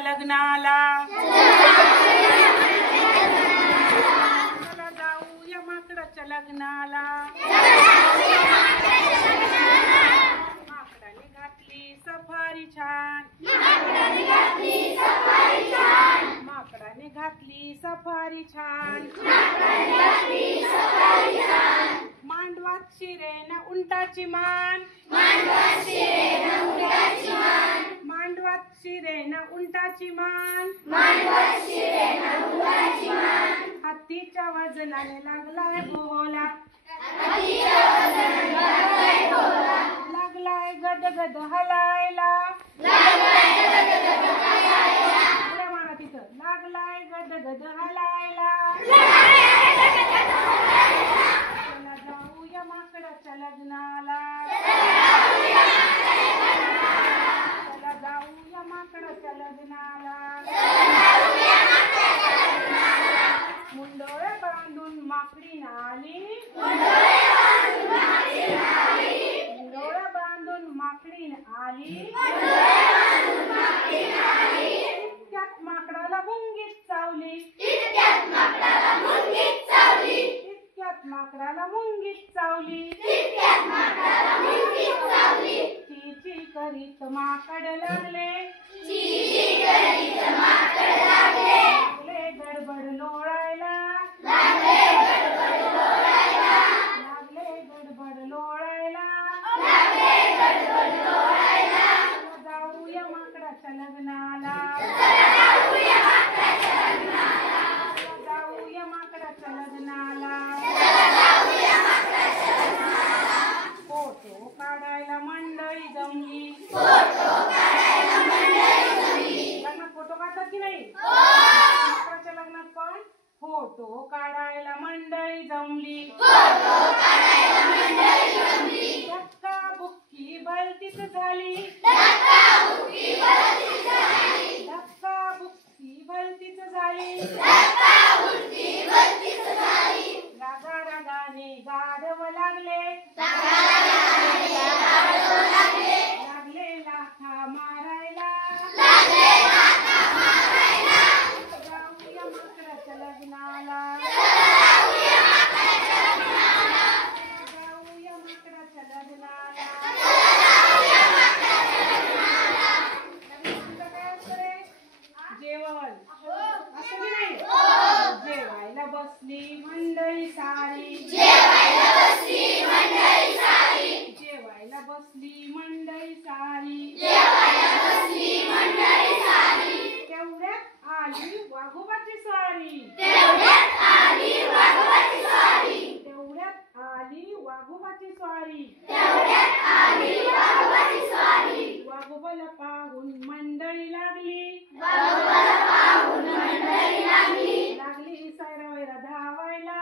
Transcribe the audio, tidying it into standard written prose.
लग्नाला चला जाऊया माकडाच्या लग्नाला। माकडाने घातली सफारी छान, माकडाने घातली सफारी छान। मांडवात शिरेन उंटाची मान, मांडवात शिरेन उंटाची मान। हत्तीच्या वजनाने लागलाय बोला, लागलाय गदगद हलायला, म्हणा तिथं लागलाय गदगद हलायला। चला जाऊया माकडाच्या लग्नाला, चला जाऊया माकडाच्या लग्नाला। मुंडोळ्या बांधून माकडी आली, मुंडोळ्या बांधून माकडी आली। इतक्यात माकडाला मुंगीत चावली, इतक्यात माकडाला मुंगीत चावली। ची ची करीत माकड लागले, लागले गडबड लोळायला, लागले गडबड लोळायला। जाऊया माकडाच्या लग्नाला, जाऊया माकडाच्या लग्नाला। फोटो काढायला मंडळी जमली, लग्नात फोटो काढतात की नाही? माकडाच्या लग्नात पण फोटो काढायला मंडळी जमली। धक्का बुक्की भलतीच झाली, धक्का बुक्की भलतीच झाली। रागा रागाने गाढव लागले, लागले लाथा मारायला। जाऊया माकडाच्या लग्नाला, जाऊया माकडाच्या लग्नाला। जेवण असं की नाही? जेवायला बसली मंडळी सारी, जेवायला बसली मंडळी सारी। तेवढ्यात आली वाघोबाची स्वारी, तेवढ्यात आली वाघोबाची स्वारी। वाघोबाला पाहून मंडळी लागली, लागली सैरावैरा धावायला,